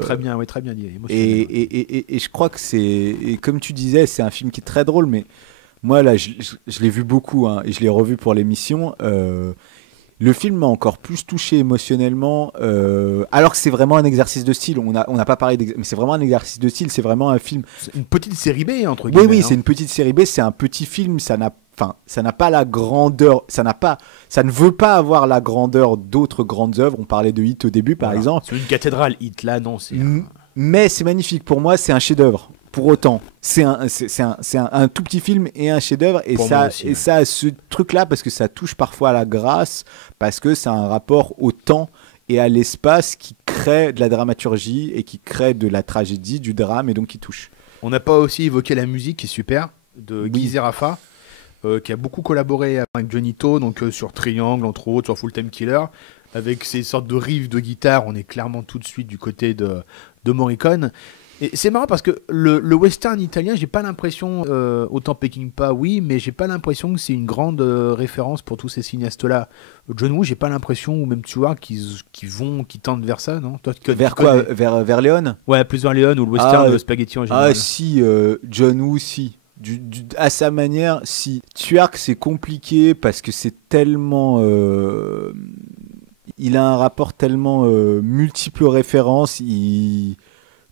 très bien dit. Et je crois que comme tu disais, c'est un film qui est très drôle, mais moi là, je l'ai vu beaucoup et je l'ai revu pour l'émission. Le film m'a encore plus touché émotionnellement, alors que c'est vraiment un exercice de style. On n'a pas parlé mais c'est vraiment un exercice de style. C'est vraiment un film. C'est une petite série B entre guillemets. Oui, c'est une petite série B. C'est un petit film. Ça n'a pas la grandeur. Ça ne veut pas avoir la grandeur d'autres grandes œuvres. On parlait de Hit au début, par exemple. C'est une cathédrale Hit là, non. Mais c'est magnifique. Pour moi, c'est un chef-d'œuvre. Pour autant, c'est un tout petit film et un chef-d'œuvre, et Pour ça, moi aussi, et ouais. ça a ce truc-là parce que ça touche parfois à la grâce, parce que c'est un rapport au temps et à l'espace qui crée de la dramaturgie et qui crée de la tragédie, du drame, et donc qui touche. On n'a pas aussi évoqué la musique qui est super, de Oui. Guy Zerafa, qui a beaucoup collaboré avec Johnny To, donc sur Triangle, entre autres, sur Full Time Killer. Avec ces sortes de riffs de guitare, on est clairement tout de suite du côté de Morricone. Et c'est marrant parce que le western italien, j'ai pas l'impression, autant Peckinpah, oui, mais j'ai pas l'impression que c'est une grande référence pour tous ces cinéastes-là. John Woo, j'ai pas l'impression, ou même Stewart, qui tendent vers ça, non? Toi, Vers quoi? Vers Léon? Ouais, plus vers Léon ou le western Ah, de spaghetti en général. Ah si, John Woo, si. À sa manière, si. Tuark, c'est compliqué parce que c'est tellement... il a un rapport tellement multiples références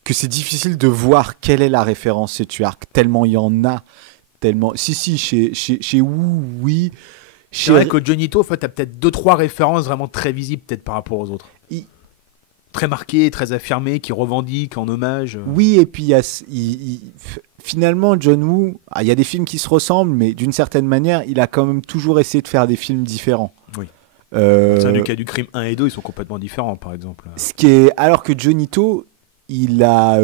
que c'est difficile de voir quelle est la référence chez Tuark. Tellement il y en a. Tellement... Si, chez Woo, oui. C'est vrai que Johnny To, en fait, t'as peut-être 2-3 références vraiment très visibles, peut-être par rapport aux autres. Très marquées, très affirmées, qui revendiquent en hommage. Oui, et puis finalement, John Woo, il y a des films qui se ressemblent, mais d'une certaine manière, il a quand même toujours essayé de faire des films différents. Oui. Euh, C'est du cas du crime 1 et 2, ils sont complètement différents, par exemple. alors que Johnny To, il a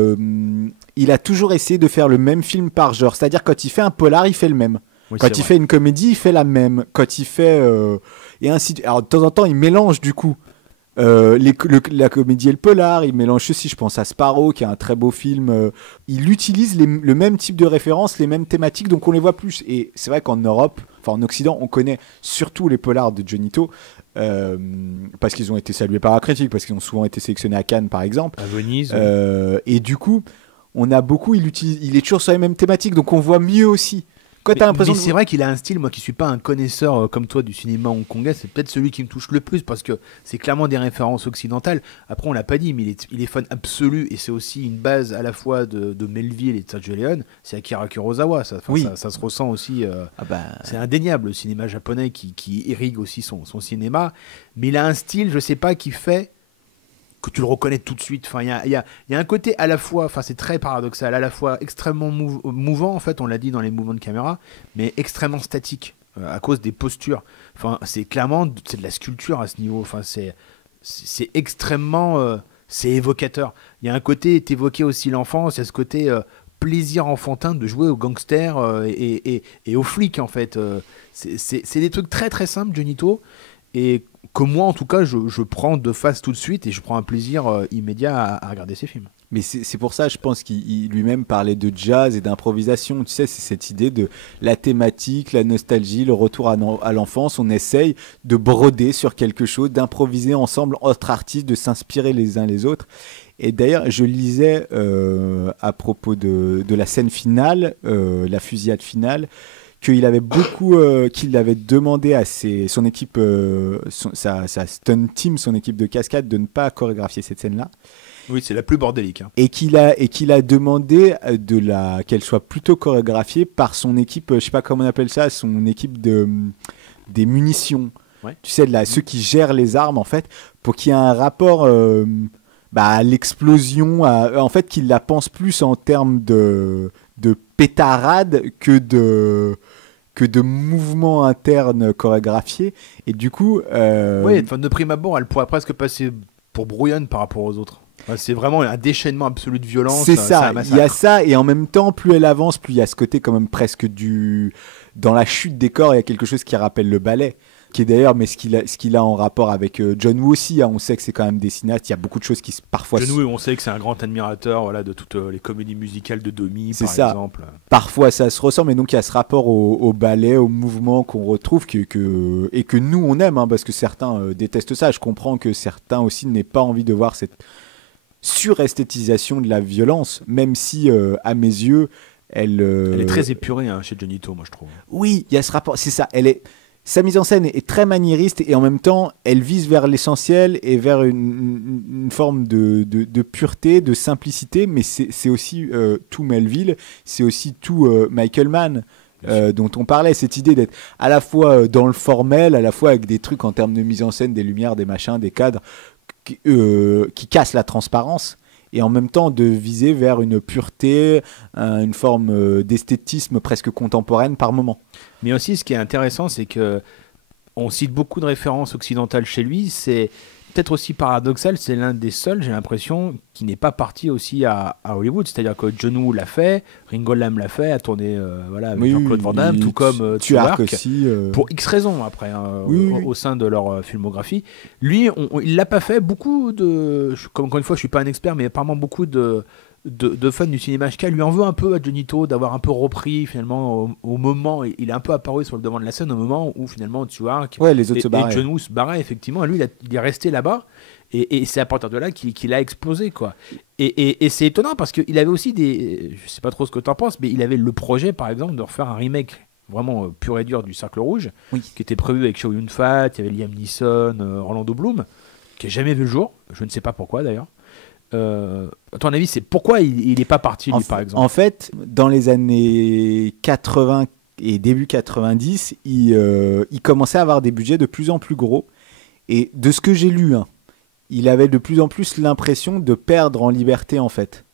toujours essayé de faire le même film par genre. C'est-à-dire, quand il fait un polar, il fait le même. Oui, Quand il fait une comédie, il fait la même. Quand il fait... et ainsi alors, de temps en temps, il mélange, du coup, la comédie et le polar. Il mélange ceci, je pense à Sparrow, qui est un très beau film. Il utilise le même type de références, les mêmes thématiques, donc on les voit plus. Et c'est vrai qu'en Europe, enfin en Occident, on connaît surtout les polars de Johnny To, parce qu'ils ont été salués par la critique, parce qu'ils ont souvent été sélectionnés à Cannes, par exemple. À Venise. Et du coup, on a beaucoup... il est toujours sur les mêmes thématiques, donc on voit mieux aussi. Quand t'as l'impression mais c'est vrai qu'il a un style, moi qui suis pas un connaisseur comme toi du cinéma hongkongais, c'est peut-être celui qui me touche le plus parce que c'est clairement des références occidentales. Après, on l'a pas dit, mais il est fan absolu et c'est aussi une base à la fois de Melville et de Sergio Leone, c'est Akira Kurosawa. Oui. Ça se ressent aussi. Ah bah... C'est indéniable le cinéma japonais qui irrigue aussi son cinéma. Mais il a un style, je sais pas, qui fait que tu le reconnais tout de suite. Enfin, il y a un côté à la fois, enfin c'est très paradoxal, à la fois extrêmement mouvant, en fait, on l'a dit dans les mouvements de caméra, mais extrêmement statique à cause des postures. Enfin, c'est clairement c'est de la sculpture à ce niveau. Enfin, c'est extrêmement, c'est évocateur. Il y a un côté, t'évoquais aussi l'enfance, il y a ce côté plaisir enfantin de jouer aux gangsters et aux flics en fait. C'est des trucs très très simples, Johnny To, et que moi en tout cas je prends de face tout de suite et je prends un plaisir immédiat à regarder ces films. Mais c'est pour ça, je pense qu'il lui-même parlait de jazz et d'improvisation. Tu sais, c'est cette idée de la thématique, la nostalgie, le retour à l'enfance. On essaye de broder sur quelque chose, d'improviser ensemble entre artistes, de s'inspirer les uns les autres. Et d'ailleurs, je lisais à propos de la scène finale, la fusillade finale, qu'il avait qu'il avait demandé à son équipe, sa stunt team, son équipe de cascade, de ne pas chorégraphier cette scène-là. Oui, c'est la plus bordélique. Hein. Et qu'il a demandé qu'elle soit plutôt chorégraphiée par son équipe, je sais pas comment on appelle ça, son équipe des munitions. Ouais. Tu sais, ceux qui gèrent les armes, en fait, pour qu'il y ait un rapport à l'explosion, en fait, qu'il la pense plus en termes de pétarade que de mouvements internes chorégraphiés. Et du coup... Oui, de prime abord, elle pourrait presque passer pour brouillonne par rapport aux autres. Enfin, c'est vraiment un déchaînement absolu de violence. C'est ça, il y a ça, et en même temps, plus elle avance, plus il y a ce côté quand même presque dans la chute des corps, il y a quelque chose qui rappelle le ballet, qui est d'ailleurs, mais ce qu'il a en rapport avec John Woo aussi, hein, on sait que c'est quand même des cinéastes, il y a beaucoup de choses qui parfois... John Woo, on sait que c'est un grand admirateur, voilà, de toutes les comédies musicales de Domi, par exemple. Parfois ça se ressemble, et donc il y a ce rapport au ballet, au mouvement qu'on retrouve, et que nous on aime, hein, parce que certains détestent ça. Je comprends que certains aussi n'aient pas envie de voir cette suresthétisation de la violence, même si à mes yeux elle est très épurée, hein, chez Johnny To, moi je trouve. Oui, il y a ce rapport, c'est ça, sa mise en scène est très maniériste, et en même temps elle vise vers l'essentiel et vers une forme de pureté, de simplicité, mais c'est aussi tout Melville, c'est aussi tout Michael Mann, dont on parlait, cette idée d'être à la fois dans le formel, à la fois avec des trucs en termes de mise en scène, des lumières, des machins, des cadres qui cassent la transparence, et en même temps de viser vers une pureté, une forme d'esthétisme presque contemporaine par moment. Mais aussi, ce qui est intéressant, c'est que on cite beaucoup de références occidentales chez lui. C'est peut-être aussi paradoxal, c'est l'un des seuls, j'ai l'impression, qui n'est pas parti aussi à Hollywood. C'est-à-dire que John Woo l'a fait, Ringo Lam l'a fait, a tourné avec Jean-Claude Van Damme, tout comme Tuark aussi. Pour X raisons après, au sein de leur filmographie. Lui, il l'a pas fait. Beaucoup de, encore une fois, je suis pas un expert, mais apparemment beaucoup de fans du cinéma HK lui en veut un peu à Johnito d'avoir un peu repris finalement au moment, il est un peu apparu sur le devant de la scène au moment où finalement Tuark les autres se barraient. Et John Woo se barraient effectivement, et lui il est resté là-bas et c'est à partir de là qu'il a explosé quoi. Et c'est étonnant parce qu'il avait aussi je sais pas trop ce que tu en penses, mais il avait le projet par exemple de refaire un remake vraiment pur et dur du Cercle Rouge, qui était prévu avec Chow Yun-fat, il y avait Liam Neeson, Orlando Bloom, qui n'a jamais vu le jour, je ne sais pas pourquoi d'ailleurs. À ton avis, c'est pourquoi il n'est pas parti, lui, par exemple? En fait, dans les années 80 et début 90, il commençait à avoir des budgets de plus en plus gros. Et de ce que j'ai lu, il avait de plus en plus l'impression de perdre en liberté, en fait.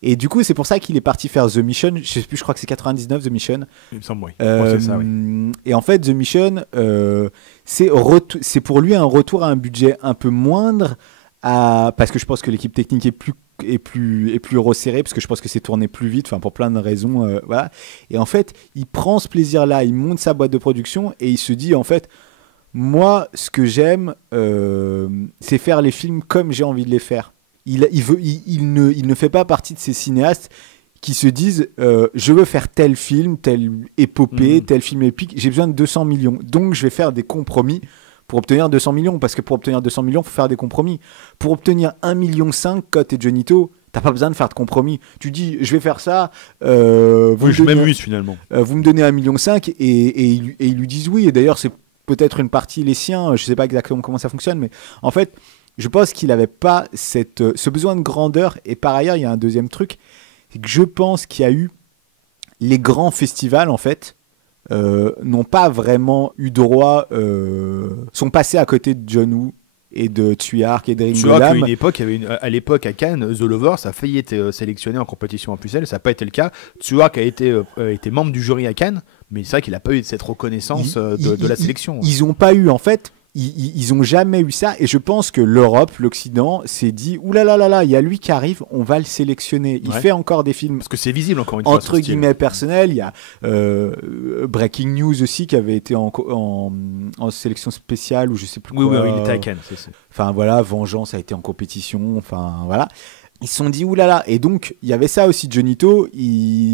Et du coup, c'est pour ça qu'il est parti faire The Mission. Je sais plus, je crois que c'est 99, The Mission. Il me semble, oui. C'est ça, oui. Et en fait, The Mission, c'est pour lui un retour à un budget un peu moindre. Parce que je pense que l'équipe technique est plus resserrée, parce que je pense que c'est tourné plus vite, pour plein de raisons, voilà. Et en fait, il prend ce plaisir-là, il monte sa boîte de production et il se dit en fait, moi, ce que j'aime, c'est faire les films comme j'ai envie de les faire. Il ne fait pas partie de ces cinéastes qui se disent je veux faire tel film, telle épopée, tel film épique, j'ai besoin de 200 millions, donc je vais faire des compromis pour obtenir 200 millions, parce que pour obtenir 200 millions, il faut faire des compromis. Pour obtenir 1,5 million, quand t'es Johnito, t'as pas besoin de faire de compromis. Tu dis, je vais faire ça. Je m'amuse finalement. Vous me donnez 1,5 million et ils lui disent oui. Et d'ailleurs, c'est peut-être une partie les siens. Je sais pas exactement comment ça fonctionne, mais en fait, je pense qu'il n'avait pas ce besoin de grandeur. Et par ailleurs, il y a un deuxième truc, c'est que je pense qu'il y a eu les grands festivals, en fait, n'ont pas vraiment eu droit, sont passés à côté de John Woo et de Tuark et de Ringo Lam. À l'époque à Cannes, The Lover, ça a failli être sélectionné en compétition en pucelle, ça n'a pas été le cas. Tuark a été membre du jury à Cannes, mais c'est vrai qu'il n'a pas eu cette reconnaissance de la sélection. Ils n'ont pas eu, en fait, ils n'ont jamais eu ça, et je pense que l'Europe, l'Occident, s'est dit oulala, il y a lui qui arrive, on va le sélectionner. Il fait encore des films. Parce que c'est visible, encore une fois. Entre guillemets personnels, il y a Breaking News aussi qui avait été en sélection spéciale, ou je sais plus quoi. Oui, il était à Cannes. Enfin voilà, Vengeance a été en compétition, enfin voilà. Ils se sont dit oulala, et donc il y avait ça aussi. Johnito,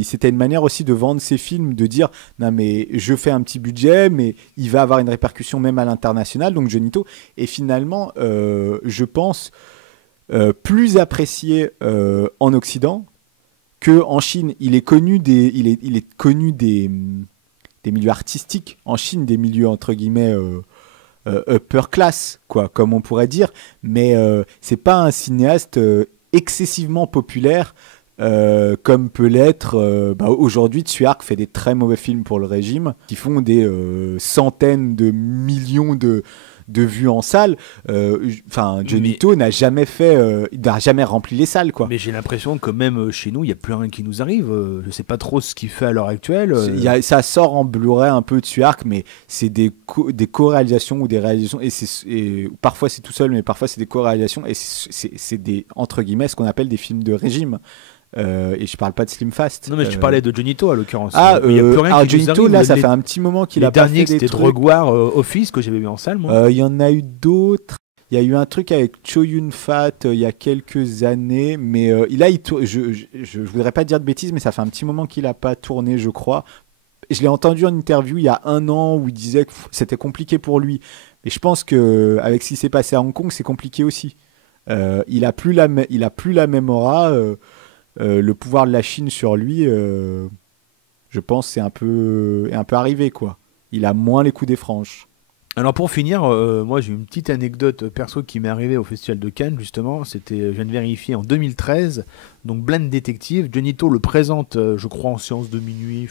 c'était une manière aussi de vendre ses films, de dire non mais je fais un petit budget, mais il va avoir une répercussion même à l'international. Donc Johnito est finalement, je pense, plus apprécié en Occident que en Chine. Il est connu il est connu des milieux artistiques en Chine, des milieux entre guillemets upper class, quoi, comme on pourrait dire, mais c'est pas un cinéaste excessivement populaire comme peut l'être aujourd'hui. Tuark fait des très mauvais films pour le régime qui font des centaines de millions de vues en salle. Johnito n'a jamais n'a jamais rempli les salles, quoi. Mais j'ai l'impression que même chez nous, il n'y a plus rien qui nous arrive. Je sais pas trop ce qu'il fait à l'heure actuelle. Ça sort en Blu-ray un peu de Tuark, mais c'est des co-réalisations ou des réalisations, et parfois c'est tout seul, mais parfois c'est des co-réalisations, et c'est des, entre guillemets, ce qu'on appelle des films de régime. Et je parle pas de Slim Fast. Non, mais tu parlais de Johnito à l'occurrence. Il y a plus rien qui Johnito, là, ça fait un petit moment qu'il a pas fait des trucs. C'était Drug War Office que j'avais vu en salle, moi. Il y en a eu d'autres. Il y a eu un truc avec Chow Yun-fat il y a quelques années, mais là, je voudrais pas dire de bêtises, mais ça fait un petit moment qu'il a pas tourné, je crois. Je l'ai entendu en interview il y a 1 an où il disait que c'était compliqué pour lui. Et je pense que avec ce qui s'est passé à Hong Kong, c'est compliqué aussi. Il a plus la même aura. Le pouvoir de la Chine sur lui, je pense, c'est un peu arrivé, quoi. Il a moins les coups des franges. Alors pour finir, moi j'ai une petite anecdote perso qui m'est arrivée au Festival de Cannes, justement. C'était, je viens de vérifier, en 2013. Donc Blind Detective, Johnito le présente, je crois, en séance de minuit.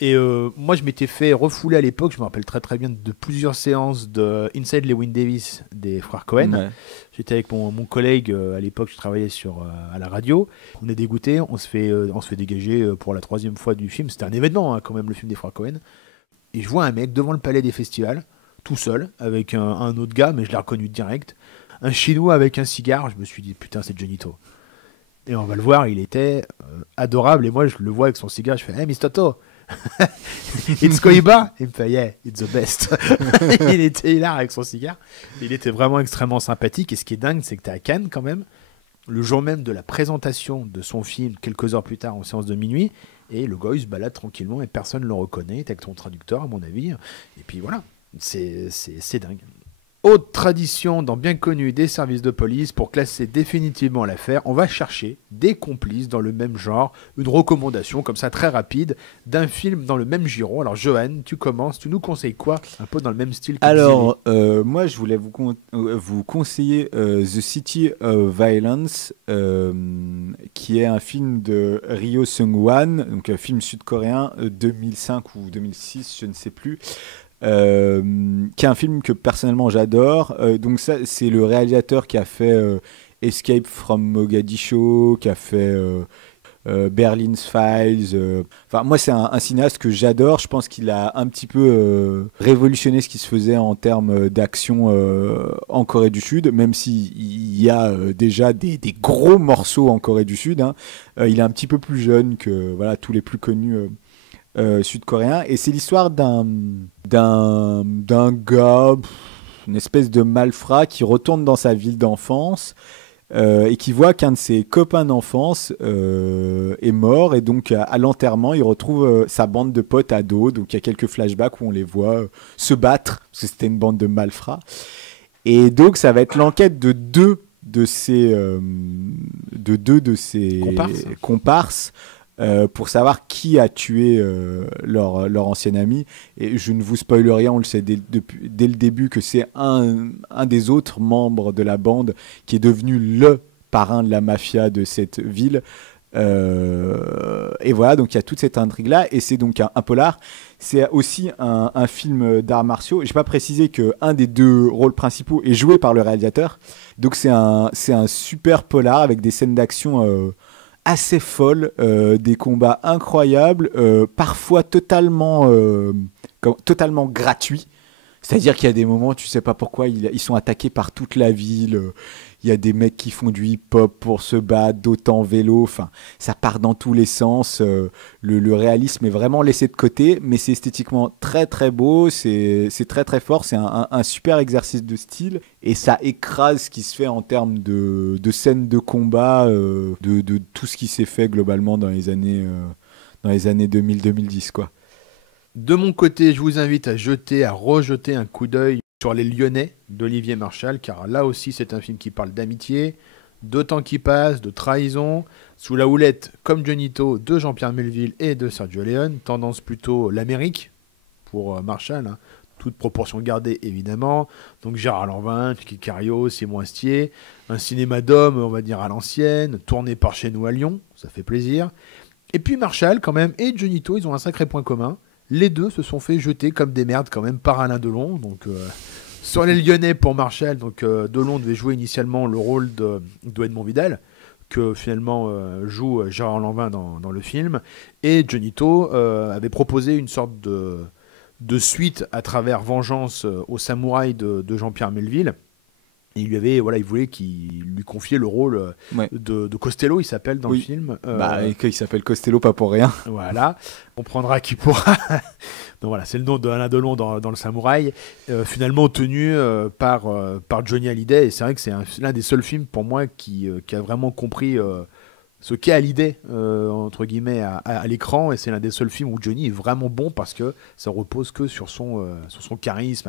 Et moi, je m'étais fait refouler à l'époque, je me rappelle très très bien de plusieurs séances de Inside Llewyn Davis des frères Cohen. Ouais. J'étais avec mon collègue, à l'époque, je travaillais à la radio. On est dégoûté, on se fait dégager pour la 3e fois du film. C'était un événement, hein, quand même, le film des frères Cohen. Et je vois un mec devant le palais des festivals, tout seul, avec un autre gars, mais je l'ai reconnu direct. Un Chinois avec un cigare, je me suis dit, putain, c'est Johnny To. Et on va le voir, il était adorable. Et moi, je le vois avec son cigare, je fais, hey, Mr. To, it's Koiba. Il me fait, yeah, it's the best. Il était hilar avec son cigare. Il était vraiment extrêmement sympathique. Et ce qui est dingue, c'est que tu es à Cannes quand même, le jour même de la présentation de son film, quelques heures plus tard, en séance de minuit. Et le gars, il se balade tranquillement et personne ne le reconnaît. T'es avec ton traducteur, à mon avis. Et puis voilà, c'est dingue. Autre tradition dans bien connu des services de police, pour classer définitivement l'affaire, on va chercher des complices dans le même genre, une recommandation comme ça très rapide d'un film dans le même giron. Alors Johan, tu commences, tu nous conseilles quoi un peu dans le même style que Alors, moi je voulais vous conseiller The City of Violence, qui est un film de Ryo Seung-wan, donc un film sud-coréen 2005 ou 2006, je ne sais plus. Qui est un film que personnellement j'adore. Donc ça, c'est le réalisateur qui a fait Escape from Mogadiscio, qui a fait Berlin's Files. Enfin, moi, c'est un cinéaste que j'adore. Je pense qu'il a un petit peu révolutionné ce qui se faisait en termes d'action en Corée du Sud, même s'il y a déjà des gros morceaux en Corée du Sud. Hein. Il est un petit peu plus jeune que voilà, tous les plus connus sud-coréen, et c'est l'histoire d'un gars, une espèce de malfrat qui retourne dans sa ville d'enfance et qui voit qu'un de ses copains d'enfance est mort, et donc à l'enterrement il retrouve sa bande de potes ados. Donc il y a quelques flashbacks où on les voit se battre parce que c'était une bande de malfrats, et donc ça va être l'enquête de deux de ces comparses pour savoir qui a tué leur ancien ami. Et je ne vous spoil rien, on le sait dès le début que c'est un des autres membres de la bande qui est devenu le parrain de la mafia de cette ville. Et voilà, donc il y a toute cette intrigue-là, et c'est donc un polar. C'est aussi un film d'arts martiaux. Je n'ai pas précisé qu'un des deux rôles principaux est joué par le réalisateur. Donc c'est un super polar avec des scènes d'action assez folle, des combats incroyables, parfois totalement gratuits. C'est-à-dire qu'il y a des moments, tu sais pas pourquoi, ils sont attaqués par toute la ville. Il y a des mecs qui font du hip-hop pour se battre, d'autres en vélo. Enfin, ça part dans tous les sens. Le réalisme est vraiment laissé de côté, mais c'est esthétiquement très très beau. C'est très très fort. C'est un super exercice de style, et ça écrase ce qui se fait en termes de scènes de combat, de tout ce qui s'est fait globalement dans les années 2000-2010, quoi. De mon côté, je vous invite à rejeter un coup d'œil sur Les Lyonnais d'Olivier Marchal, car là aussi c'est un film qui parle d'amitié, de temps qui passe, de trahison, sous la houlette, comme Johnny To, de Jean-Pierre Melville et de Sergio Leone, tendance plutôt l'Amérique pour Marchal, hein, toute proportion gardée évidemment, donc Gérard Lanvin, Kiki Cario, Simon Astier, un cinéma d'hommes, on va dire à l'ancienne, tourné par chez nous à Lyon, ça fait plaisir. Et puis Marchal quand même et Johnny To, ils ont un sacré point commun. Les deux se sont fait jeter comme des merdes quand même par Alain Delon. Donc sur Les Lyonnais pour Marchal, donc Delon devait jouer initialement le rôle de Edmond Vidal, que finalement joue Gérard Lanvin dans le film. Et Johnny To avait proposé une sorte de suite à travers Vengeance au samouraï de Jean-Pierre Melville. Et il voulait qu'il lui confiait le rôle de Costello, il s'appelle dans le film. Et qu'il s'appelle Costello, pas pour rien. Voilà, on prendra qui pourra. Donc voilà, c'est le nom d'Alain Delon dans Le Samouraï, finalement obtenu par Johnny Hallyday. Et c'est vrai que c'est l'un des seuls films pour moi qui a vraiment compris ce qu'est Hallyday, entre guillemets, à l'écran. Et c'est l'un des seuls films où Johnny est vraiment bon, parce que ça repose que sur son charisme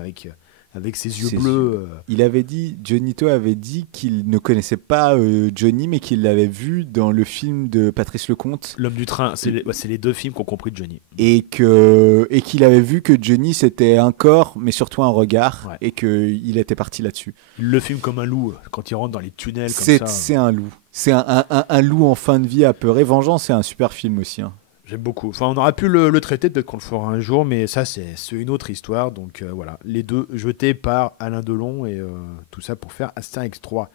avec ses yeux bleus. Johnny To avait dit qu'il ne connaissait pas Johnny, mais qu'il l'avait vu dans le film de Patrice Lecomte. L'homme du train, c'est les deux films qu'ont compris Johnny. Et qu'il avait vu que Johnny, c'était un corps, mais surtout un regard, ouais. Et qu'il était parti là-dessus. Il le filme comme un loup, quand il rentre dans les tunnels comme ça. C'est un loup. C'est un loup en fin de vie apeuré. Vengeance, c'est un super film aussi. Hein. J'aime beaucoup. Enfin, on aurait pu le traiter, peut-être qu'on le fera un jour, mais ça, c'est une autre histoire. Donc voilà, les deux jetés par Alain Delon et tout ça pour faire Astérix 3.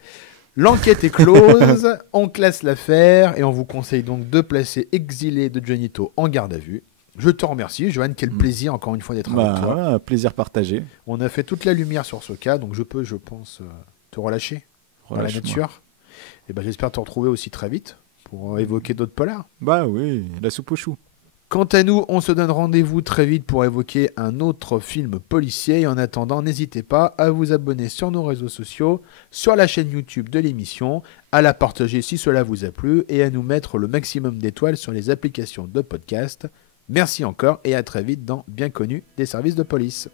L'enquête est close, on classe l'affaire et on vous conseille donc de placer Exilé de Johnito en garde à vue. Je te remercie, Johan, quel plaisir encore une fois d'être avec toi. Voilà, plaisir partagé. On a fait toute la lumière sur ce cas, donc je peux, je pense, te relâcher dans la nature. Et ben, j'espère te retrouver aussi très vite pour évoquer d'autres polars. Bah oui, la soupe aux choux. Quant à nous, on se donne rendez-vous très vite pour évoquer un autre film policier. Et en attendant, n'hésitez pas à vous abonner sur nos réseaux sociaux, sur la chaîne YouTube de l'émission, à la partager si cela vous a plu et à nous mettre le maximum d'étoiles sur les applications de podcast. Merci encore et à très vite dans Bien connu des services de police.